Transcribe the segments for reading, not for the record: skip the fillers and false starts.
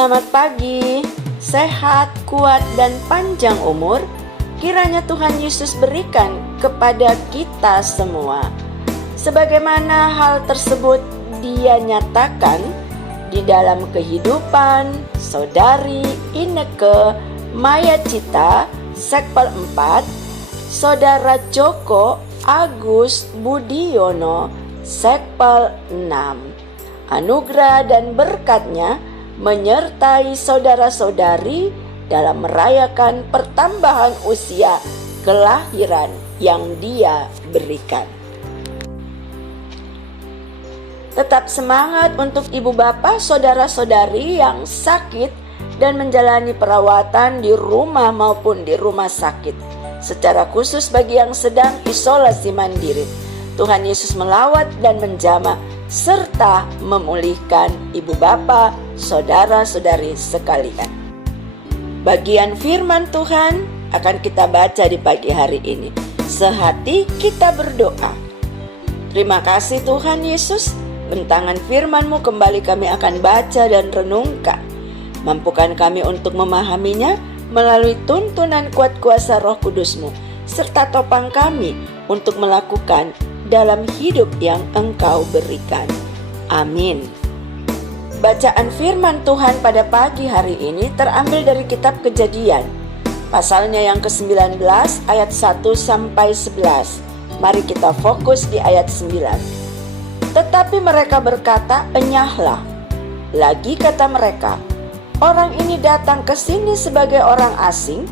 Selamat pagi, sehat, kuat, dan panjang umur kiranya Tuhan Yesus berikan kepada kita semua. Sebagaimana hal tersebut Dia nyatakan di dalam kehidupan saudari Inneke Mayacita, Sekpel 4, saudara Joko Agus Budiono, Sekpel 6. Anugerah dan berkat-Nya menyertai saudara-saudari dalam merayakan pertambahan usia kelahiran yang Dia berikan. Tetap semangat untuk ibu bapak, saudara-saudari yang sakit dan menjalani perawatan di rumah maupun di rumah sakit. Secara khusus bagi yang sedang isolasi mandiri, Tuhan Yesus melawat dan menjamah serta memulihkan ibu bapak, saudara-saudari sekalian. Bagian firman Tuhan akan kita baca di pagi hari ini. Sehati kita berdoa. Terima kasih Tuhan Yesus, bentangan firman-Mu kembali kami akan baca dan renungkan. Mampukan kami untuk memahaminya melalui tuntunan kuat kuasa Roh Kudus-Mu, serta topang kami untuk melakukan dalam hidup yang Engkau berikan. Amin. Bacaan firman Tuhan pada pagi hari ini terambil dari kitab Kejadian, pasalnya yang ke-19 ayat 1 sampai 11. Mari kita fokus di ayat 9. Tetapi mereka berkata, "Enyahlah." Lagi kata mereka, "Orang ini datang ke sini sebagai orang asing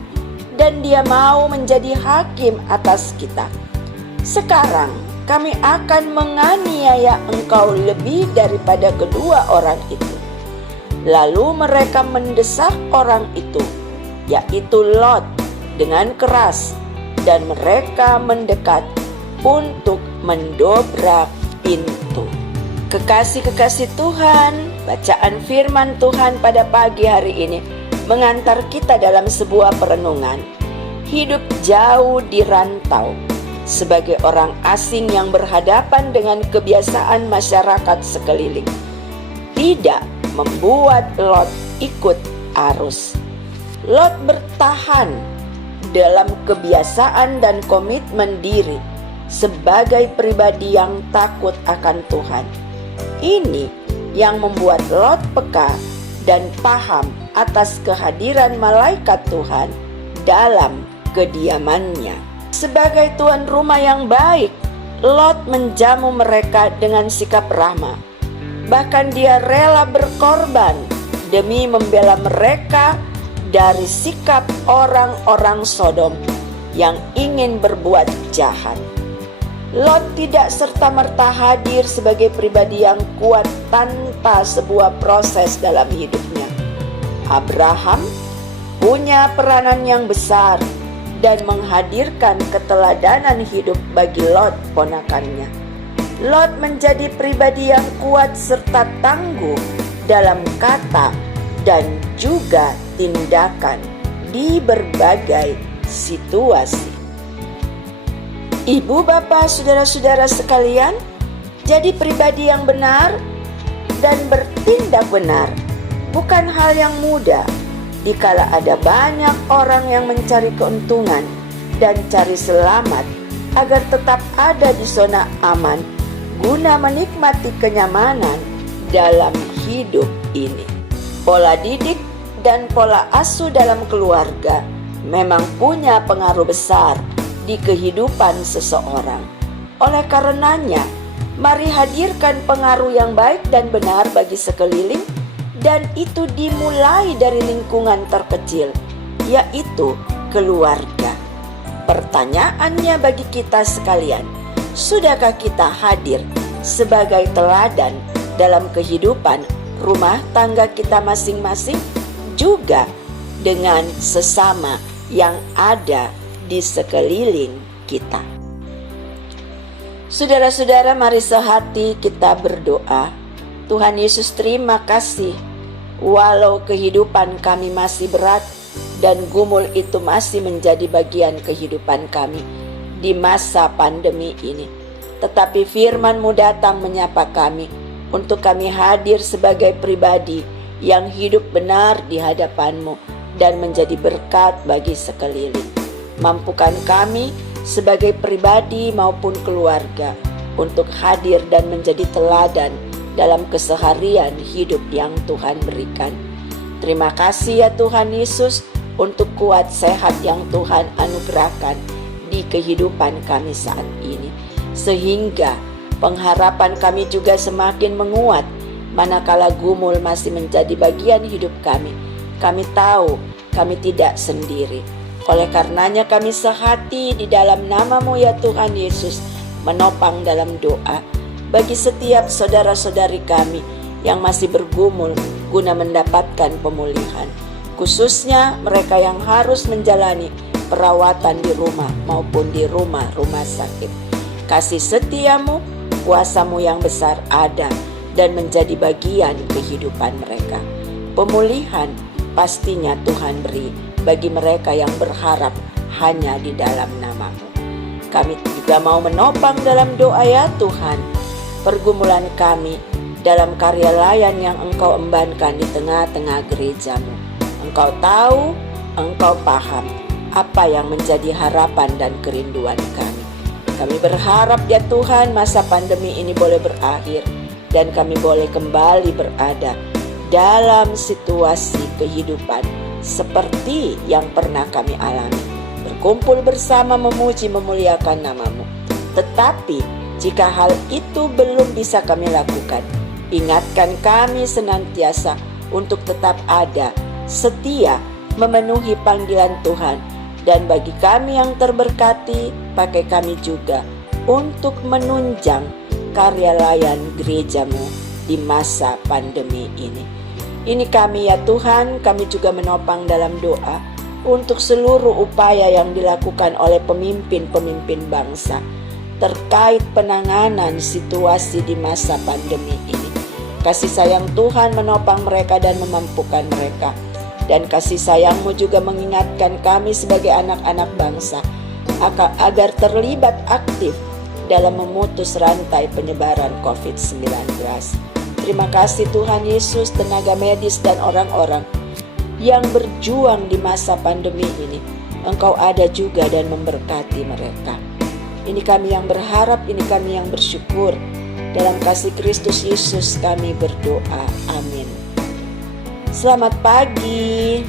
dan dia mau menjadi hakim atas kita. Sekarang kami akan menganiaya engkau lebih daripada kedua orang itu." Lalu mereka mendesak orang itu, yaitu Lot, dengan keras, dan mereka mendekat untuk mendobrak pintu. Kekasih-kekasih Tuhan, bacaan firman Tuhan pada pagi hari ini mengantar kita dalam sebuah perenungan. Hidup jauh di rantau sebagai orang asing yang berhadapan dengan kebiasaan masyarakat sekeliling tidak membuat Lot ikut arus. Lot bertahan dalam kebiasaan dan komitmen diri sebagai pribadi yang takut akan Tuhan. Ini yang membuat Lot peka dan paham atas kehadiran malaikat Tuhan dalam kediamannya. Sebagai tuan rumah yang baik, Lot menjamu mereka dengan sikap ramah. Bahkan dia rela berkorban demi membela mereka dari sikap orang-orang Sodom yang ingin berbuat jahat. Lot tidak serta-merta hadir sebagai pribadi yang kuat tanpa sebuah proses dalam hidupnya. Abraham punya peranan yang besar dan menghadirkan keteladanan hidup bagi Lot ponakannya. Lot menjadi pribadi yang kuat serta tangguh dalam kata dan juga tindakan di berbagai situasi. Ibu, bapak, saudara-saudara sekalian, jadi pribadi yang benar dan bertindak benar bukan hal yang mudah dikala ada banyak orang yang mencari keuntungan dan cari selamat agar tetap ada di zona aman guna menikmati kenyamanan dalam hidup ini. Pola didik dan pola asuh dalam keluarga memang punya pengaruh besar di kehidupan seseorang. Oleh karenanya, mari hadirkan pengaruh yang baik dan benar bagi sekeliling, dan itu dimulai dari lingkungan terkecil, yaitu keluarga. Pertanyaannya bagi kita sekalian, sudahkah kita hadir sebagai teladan dalam kehidupan rumah tangga kita masing-masing, juga dengan sesama yang ada di sekeliling kita? Saudara-saudara, mari sehati kita berdoa. Tuhan Yesus, terima kasih. Walau kehidupan kami masih berat dan gumul itu masih menjadi bagian kehidupan kami di masa pandemi ini, tetapi firman-Mu datang menyapa kami untuk kami hadir sebagai pribadi yang hidup benar di hadapan-Mu dan menjadi berkat bagi sekeliling. Mampukan kami sebagai pribadi maupun keluarga untuk hadir dan menjadi teladan dalam keseharian hidup yang Tuhan berikan. Terima kasih ya Tuhan Yesus untuk kuat sehat yang Tuhan anugerahkan di kehidupan kami saat ini, sehingga pengharapan kami juga semakin menguat manakala gumul masih menjadi bagian hidup kami. Kami tahu kami tidak sendiri. Oleh karenanya kami sehati di dalam nama-Mu ya Tuhan Yesus menopang dalam doa bagi setiap saudara-saudari kami yang masih bergumul guna mendapatkan pemulihan, khususnya mereka yang harus menjalani perawatan di rumah maupun di rumah-rumah sakit. Kasih setia-Mu, kuasa-Mu yang besar ada dan menjadi bagian kehidupan mereka. Pemulihan pastinya Tuhan beri bagi mereka yang berharap hanya di dalam nama-Mu. Kami juga mau menopang dalam doa ya Tuhan, pergumulan kami dalam karya layan yang Engkau embankan di tengah-tengah gereja-Mu. Engkau tahu, Engkau paham apa yang menjadi harapan dan kerinduan kami. Kami berharap ya Tuhan masa pandemi ini boleh berakhir dan kami boleh kembali berada dalam situasi kehidupan seperti yang pernah kami alami, berkumpul bersama memuji memuliakan nama-Mu. Tetapi jika hal itu belum bisa kami lakukan, ingatkan kami senantiasa untuk tetap ada, setia memenuhi panggilan Tuhan. Dan bagi kami yang terberkati, pakai kami juga untuk menunjang karya layan gereja-Mu di masa pandemi ini. Ini kami ya Tuhan, kami juga menopang dalam doa untuk seluruh upaya yang dilakukan oleh pemimpin-pemimpin bangsa terkait penanganan situasi di masa pandemi ini. Kasih sayang Tuhan menopang mereka dan memampukan mereka. Dan kasih sayang-Mu juga mengingatkan kami sebagai anak-anak bangsa agar terlibat aktif dalam memutus rantai penyebaran COVID-19. Terima kasih Tuhan Yesus, tenaga medis dan orang-orang yang berjuang di masa pandemi ini. Engkau ada juga dan memberkati mereka. Ini kami yang berharap, ini kami yang bersyukur. Dalam kasih Kristus Yesus kami berdoa. Amin. Selamat pagi.